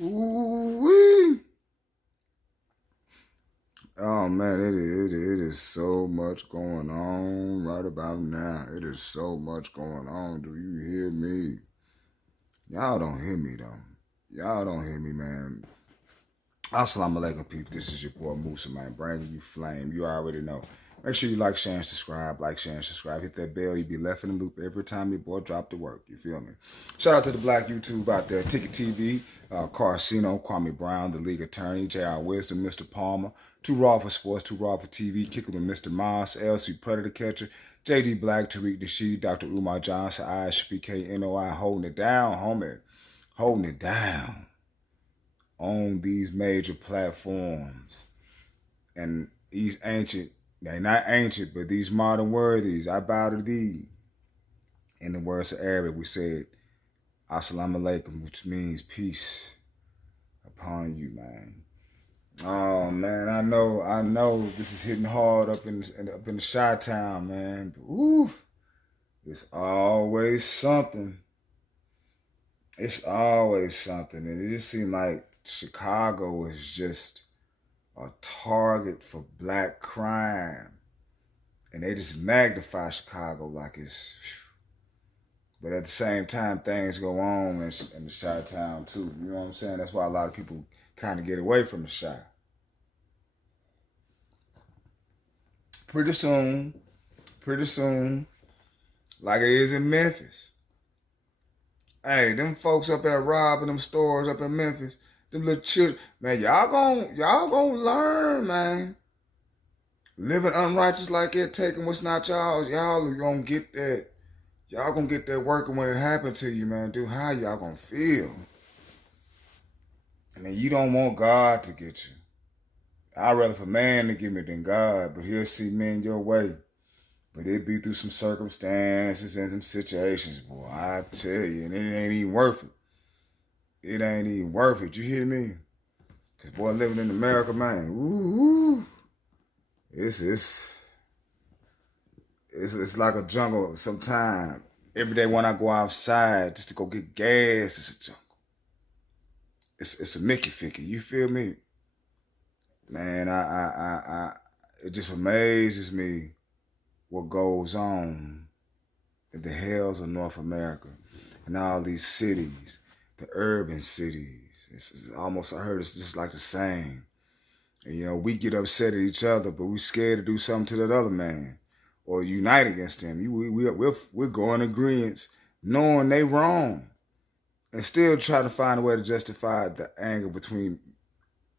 Ooh-wee. Oh man, it is so much going on right about now. It is so much going on. Do you hear me? Y'all don't hear me though. Y'all don't hear me, man. Assalamu alaikum, people. This is your boy Musa, man, bringing you flame. You already know. Make sure you like, share, and subscribe. Like, share, and subscribe. Hit that bell. You be left in the loop every time your boy drop the work. You feel me? Shout out to the black YouTube out there. Ticket TV, Carcino, Kwame Brown, the league attorney, J.R. Wisdom, Mr. Palmer, Too Raw for Sports, Too Raw for TV, Kicking with Mr. Moss, LC Predator Catcher, J.D. Black, Tariq Nasheed, Dr. Umar Johnson, ISPK, holding it down, homie. Holding it down on these major platforms. And these ancient, they're not ancient, but these modern worthies, I bow to thee. In the words of Arabic, we said, Assalamu alaikum, which means peace upon you, man. Oh man, I know this is hitting hard up in the Chi-Town, man. But, ooh, it's always something. It's always something. And it just seems like Chicago is just a target for black crime. And they just magnify Chicago like it's... But at the same time, things go on in the Chi-Town too. You know what I'm saying? That's why a lot of people kind of get away from the Chi. Pretty soon, like it is in Memphis. Hey, them folks up there robbing them stores up in Memphis, them little children, man, y'all gonna learn, man. Living unrighteous like that, taking what's not y'all's, y'all gonna get that. Y'all gonna get that working when it happened to you, man. Dude, how y'all gonna feel? I mean, you don't want God to get you. I'd rather for man to get me than God, but he'll see men your way. But it be through some circumstances and some situations, boy. I tell you, and it ain't even worth it. It ain't even worth it. You hear me? Cause boy, living in America, man, ooh, it's like a jungle sometimes. Every day when I go outside just to go get gas, it's a jungle. It's a Mickey Ficky. You feel me? Man, it just amazes me what goes on in the hells of North America and all these cities, the urban cities. It's almost, I heard it's just like the same. And, you know, we get upset at each other, but we scared to do something to that other man or unite against them. We're going agreement, knowing they wrong, and still try to find a way to justify the anger between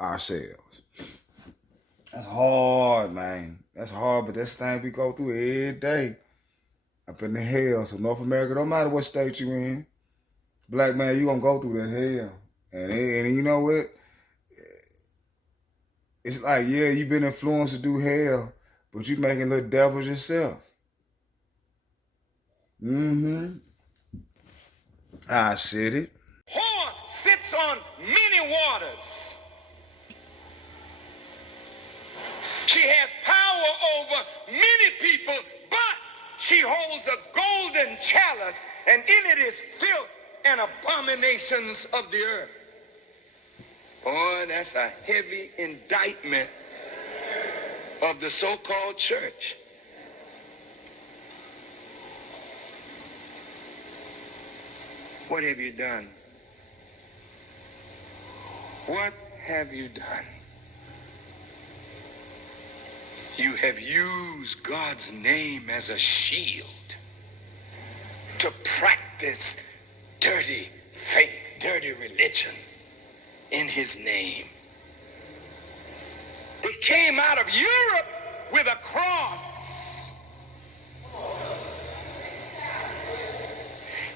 ourselves. That's hard, man. That's hard, but that's the thing we go through every day up in the hell. So North America, don't matter what state you in, black man, you gonna go through that hell. And you know what? It's like, yeah, you've been influenced to do hell, but you making little devils yourself. I said it. Whore sits on many waters. She has power over many people, but she holds a golden chalice, and in it is filth and abominations of the earth. Boy, that's a heavy indictment of the so-called church. What have you done? What have you done? You have used God's name as a shield to practice dirty faith, dirty religion in his name. He came out of Europe with a cross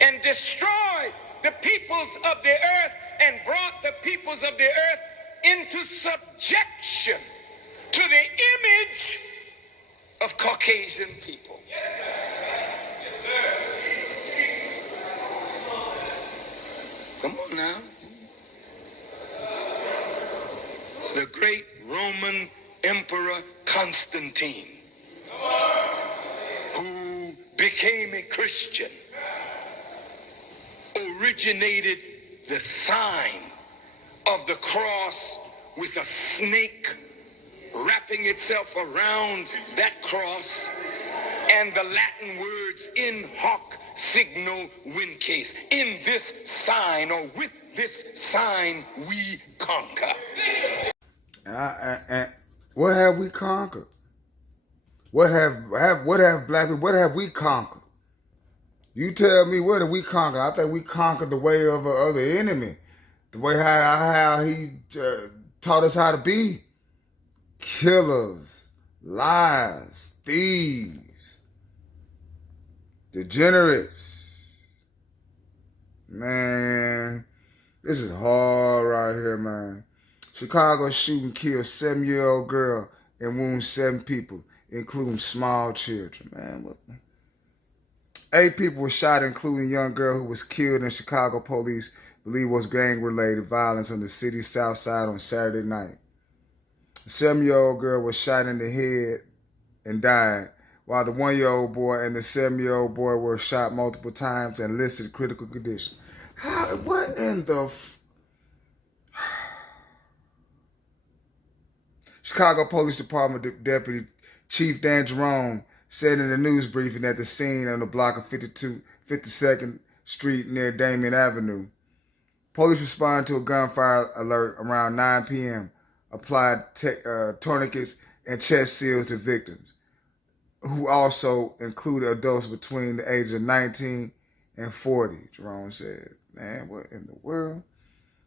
and destroyed the peoples of the earth and brought the peoples of the earth into subjection to the image of Caucasian people. Come on now. The great Roman Emperor Constantine, who became a Christian, originated the sign of the cross with a snake wrapping itself around that cross, and the Latin words in hoc signo vinces. In this sign, or with this sign, we conquer. And what have we conquered? What have black people, what have we conquered? You tell me, what have we conquered? I think we conquered the way of the enemy. The way how he taught us how to be. Killers, lies, thieves, degenerates. Man, this is hard right here, man. Chicago shooting killed 7-year-old girl and wounds 7 people, including small children. Man, what the... 8 people were shot, including a young girl who was killed in Chicago police believe was gang-related violence on the city's south side on Saturday night. The 7-year-old girl was shot in the head and died, while the 1-year-old boy and the 7-year-old boy were shot multiple times and listed critical condition. What in the... Chicago Police Department Deputy Chief Dan Jerome said in a news briefing at the scene on the block of 52nd Street near Damien Avenue. Police responded to a gunfire alert around 9 p.m., applied tourniquets and chest seals to victims, who also included adults between the ages of 19 and 40, Jerome said. Man, what in the world?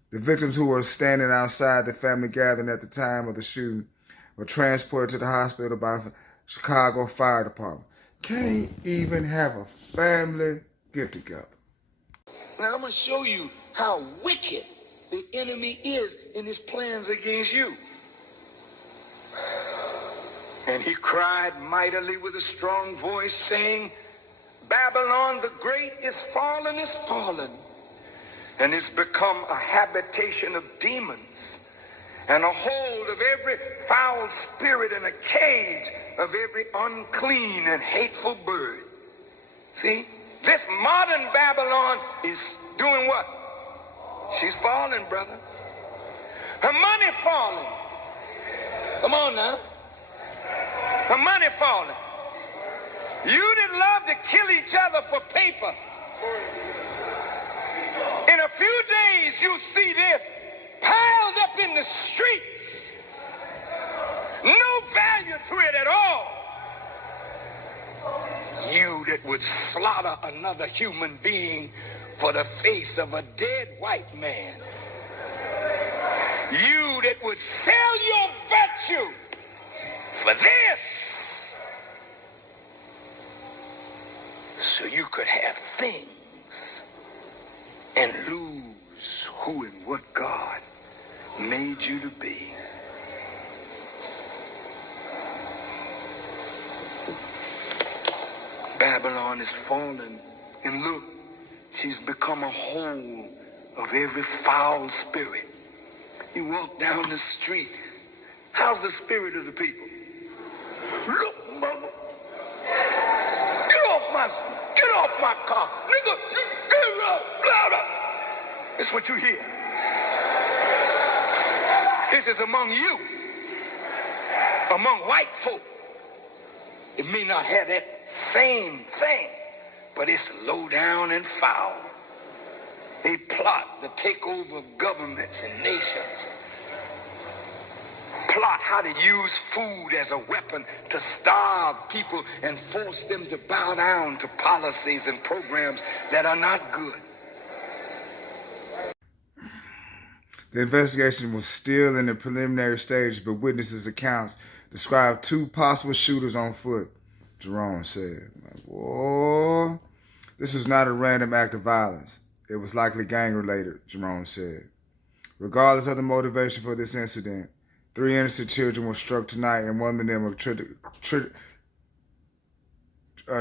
The victims, who were standing outside the family gathering at the time of the shooting, were transported to the hospital by Chicago Fire Department. Can't even have a family get-together. Now I'm going to show you how wicked the enemy is in his plans against you. And he cried mightily with a strong voice, saying, Babylon the great is fallen, and is become a habitation of demons, and a hold of every foul spirit, and a cage of every unclean and hateful bird. See, this modern Babylon is doing what? She's falling, brother. Her money falling. Come on now. Her money falling. You that love to kill each other for paper, in a few days you'll see this piled up in the streets. No value to it at all. You that would slaughter another human being for the face of a dead white man. You that would sell your virtue for this, so you could have things and lose who and what God made you to be. Babylon is fallen, and look, she's become a whole of every foul spirit. You walk down the street. How's the spirit of the people? Look, mother. Get off my car. Nigga, get up, louder. That's what you hear. This is among you. Among white folk. It may not have that same thing, but it's low down and foul. They plot the takeover of governments and nations. Plot how to use food as a weapon to starve people and force them to bow down to policies and programs that are not good. The investigation was still in the preliminary stage, but witnesses' accounts described 2 possible shooters on foot, Jerome said. Whoa. This was not a random act of violence. It was likely gang-related, Jerome said. Regardless of the motivation for this incident, 3 innocent children were struck tonight, and one of them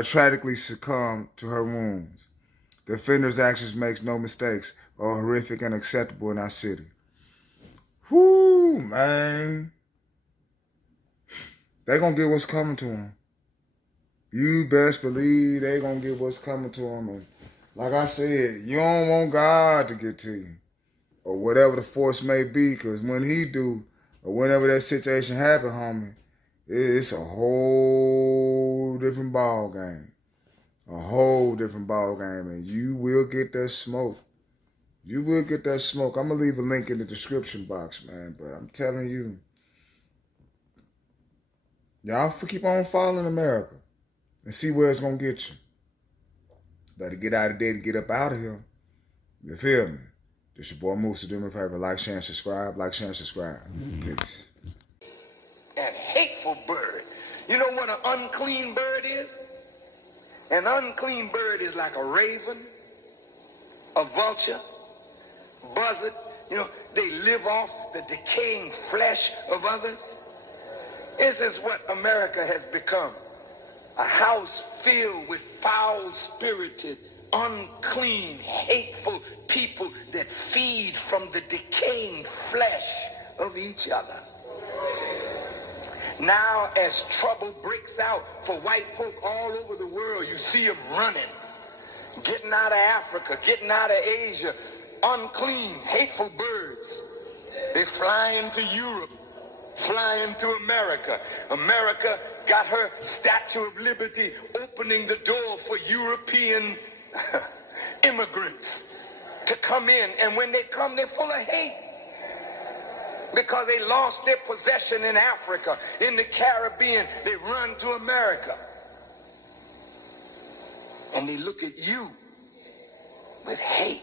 tragically succumbed to her wounds. The offender's actions makes no mistakes are horrific and unacceptable in our city. Whoo, man. They gonna get what's coming to them. You best believe they gonna get what's coming to them. And like I said, you don't want God to get to you. or whatever the force may be, because when he do, or whenever that situation happen, homie, it's a whole different ball game. A whole different ball game, and you will get that smoke. You will get that smoke. I'm going to leave a link in the description box, man, but I'm telling you, y'all keep on following America and see where it's going to get you. Better get out of there and get up out of here. You feel me? This your boy Moose. Do me a favor. Like, share, and subscribe. Like, share, and subscribe. Peace. And hateful bird. You know what an unclean bird is? An unclean bird is like a raven, a vulture, buzzard. You know, they live off the decaying flesh of others. This is what America has become. A house filled with foul-spirited, unclean, hateful people that feed from the decaying flesh of each other. Now, as trouble breaks out for white folk all over the world, you see them running, getting out of Africa, getting out of Asia, unclean, hateful birds. They fly into Europe, fly into America. America got her Statue of Liberty opening the door for European immigrants to come in. And when they come, they're full of hate, because they lost their possession in Africa, in the Caribbean. They run to America. And they look at you with hate.